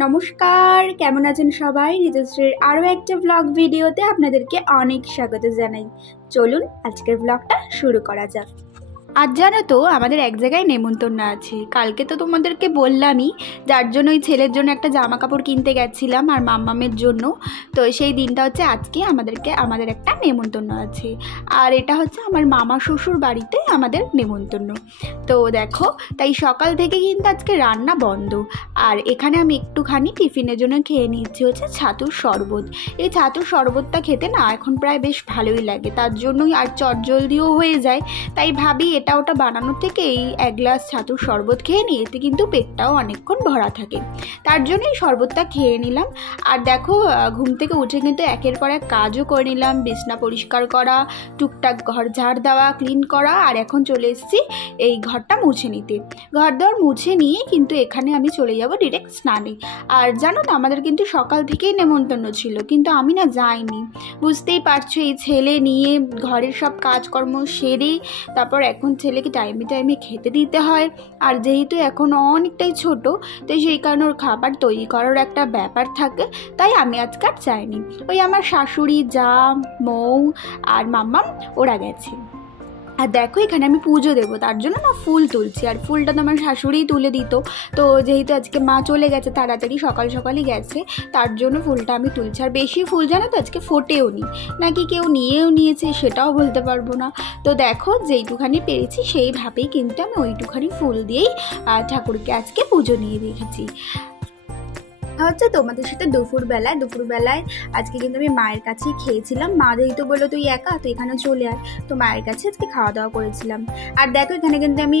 নমস্কার, কেমন আছেন সবাই? ঋতুশ্রীর আরও একটা ব্লগ ভিডিওতে আপনাদেরকে অনেক স্বাগত জানাই। চলুন আজকের ব্লগটা শুরু করা যাক। আজ জানো তো আমাদের এক জায়গায় নেমন্তন্ন আছে। কালকে তো তোমাদেরকে বললামই, যার জন্য ওই ছেলের জন্য একটা জামা কাপড় কিনতে গেছিলাম আর মাম্মামের জন্য। তো সেই দিনটা হচ্ছে আজকে আমাদের একটা নেমন্তন্ন আছে। আর এটা হচ্ছে আমার মামা শ্বশুর বাড়িতে আমাদের নেমন্তন্ন। তো দেখো, তাই সকাল থেকে কিন্তু আজকে রান্না বন্ধ। আর এখানে আমি একটুখানি টিফিনের জন্য খেয়ে নিচ্ছি হচ্ছে ছাতুর শরবত। এই ছাতুর শরবতটা খেতে না এখন প্রায় বেশ ভালোই লাগে, তার জন্যই আর চটজলদিও হয়ে যায়। তাই ভাবি এটা ওটা বানানোর থেকে এই এক গ্লাস ছাতুর শরবত খেয়ে নিই, এতে কিন্তু পেটটাও অনেকক্ষণ ভরা থাকে। তার জন্যই শরবতটা খেয়ে নিলাম। আর দেখো, ঘুম থেকে উঠে কিন্তু একের পর এক কাজও করে নিলাম। বিছনা পরিষ্কার করা, টুকটাক ঘর ঝাড় দেওয়া, ক্লিন করা, আর এখন চলে এসেছি এই ঘরটা মুছে নিতে। ঘর দর মুছে নিয়ে কিন্তু এখানে আমি চলে যাব ডিরেক্ট স্নানে। আর জানো তো আমাদের কিন্তু সকাল থেকেই নেমন্তন্ন ছিল, কিন্তু আমি না যাইনি। বুঝতেই পারছো, এই ছেলে নিয়ে ঘরের সব কাজকর্ম সেরে তারপর এখন ছেলেকে টাইমে টাইমে খেতে দিতে হয়। আর যেহেতু এখন অনেকটাই ছোট, তো সেই কারণে ওর খাবার তৈরি করার একটা ব্যাপার থাকে। তাই আমি আজকে আর যাইনি। ওই আমার শাশুড়ি, যা, মৌ আর মাম্মাম ওরা গেছে। আর দেখো, এখানে আমি পুজো দেবো, তার জন্য না ফুল তুলছি। আর ফুলটা তো আমার শাশুড়িই তুলে দিত। তো যেহেতু আজকে মা চলে গেছে, তাড়াতাড়ি সকাল সকালই গেছে, তার জন্য ফুলটা আমি তুলছি। আর বেশি ফুল জানো তো আজকে ফোটেও নি, নাকি কেউ নিয়েও নিয়েছে সেটাও বলতে পারবো না। তো দেখো, যেইটুখানি পেরেছি সেইভাবেই কিন্তু আমি ওইটুখানি ফুল দিয়েই ঠাকুরকে আজকে পুজো নিয়ে রেখেছি। হচ্ছে তোমাদের সাথে দুপুরবেলায় আজকে কিন্তু আমি মায়ের কাছেই খেয়েছিলাম। মা যেহেতু বললো তুই একা, তো এখানে চলে আয়, তো মায়ের কাছে আজকে খাওয়া দাওয়া করেছিলাম। আর দেখো, এখানে কিন্তু আমি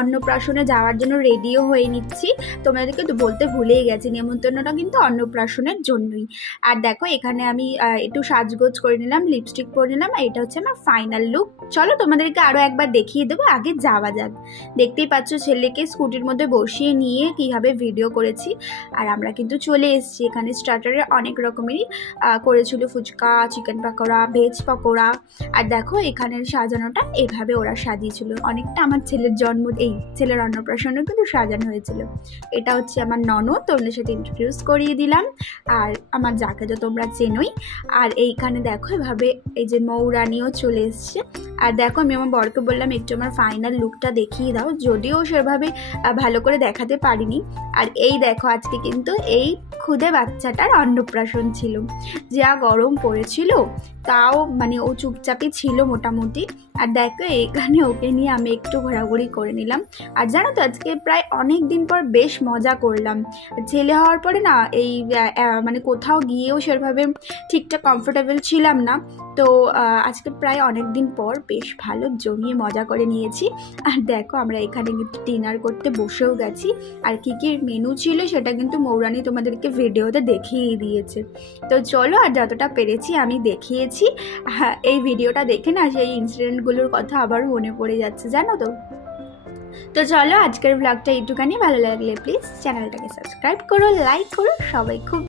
অন্নপ্রাশনে যাওয়ার জন্য রেডিও হয়ে নিচ্ছি। তোমাদেরকে তো বলতে ভুলেই গেছি, নেমন্তন্নটা কিন্তু অন্নপ্রাশনের জন্যই। আর দেখো, এখানে আমি একটু সাজগোজ করে নিলাম, লিপস্টিক পরে নিলাম। আর এটা হচ্ছে আমার ফাইনাল লুক। চলো তোমাদেরকে আরও একবার দেখিয়ে দেবো, আগে যাওয়া যাক। দেখতেই পাচ্ছ ছেলেকে স্কুটির মধ্যে বসিয়ে নিয়ে কীভাবে ভিডিও করেছি। আর আমরা কিন্তু চলে এসেছি। এখানে স্টার্টারে অনেক রকমেরই করেছিল, ফুচকা, চিকেন পকোড়া, ভেজ পকোড়া। আর দেখো, এখানের সাজানোটা এভাবে ওরা সাজিয়েছিল, অনেকটা আমার ছেলের ছেলের অন্নপ্রাশনেও কিন্তু সাজানো হয়েছিল। এটা হচ্ছে আমার ননদ, তোমাদের সাথে ইন্ট্রোডিউস করিয়ে দিলাম। আর আমার যাকে তো তোমরা চেনোই। আর এইখানে দেখো এভাবে এই যে মৌরানিও চলে এসছে। আর দেখো, আমি আমার বরকে বললাম একটু আমার ফাইনাল লুকটা দেখিয়ে দাও, যদিও সেভাবে ভালো করে দেখাতে পারিনি। আর এই দেখো, আজকে কিন্তু এই খুদে বাচ্চাটার অন্নপ্রাশন ছিল। যা গরম পড়েছিল, তাও মানে ও চুপচাপই ছিল মোটামুটি। আর দেখো, এখানে ওকে নিয়ে আমি একটু ঘোরাঘুরি করে নিলাম। আর জানো তো, আজকে প্রায় অনেক দিন পর বেশ মজা করলাম। ছেলে হওয়ার পরে না এই মানে কোথাও গিয়েও সেভাবে ঠিকঠাক কমফোর্টেবল ছিলাম না। তো আজকে প্রায় অনেক দিন পর বেশ ভালো জমিয়ে মজা করে নিয়েছি। আর দেখো, আমরা এখানে কিন্তু ডিনার করতে বসেও গেছি। আর কী কী মেনু ছিল সেটা কিন্তু মৌরানি তোমাদেরকে ভিডিওতে দেখিয়ে দিয়েছে। তো চলো, আর যতটা পেরেছি আমি দেখিয়েছি। এই ভিডিওটা দেখে না সেই ইনসিডেন্টগুলোর কথা আবার মনে পড়ে যাচ্ছে, জানো তো। তো চলো, আজকের ব্লগটা একটুখানি ভালো লাগলে প্লিজ চ্যানেলটাকে সাবস্ক্রাইব করো, লাইক করো। সবাই খুব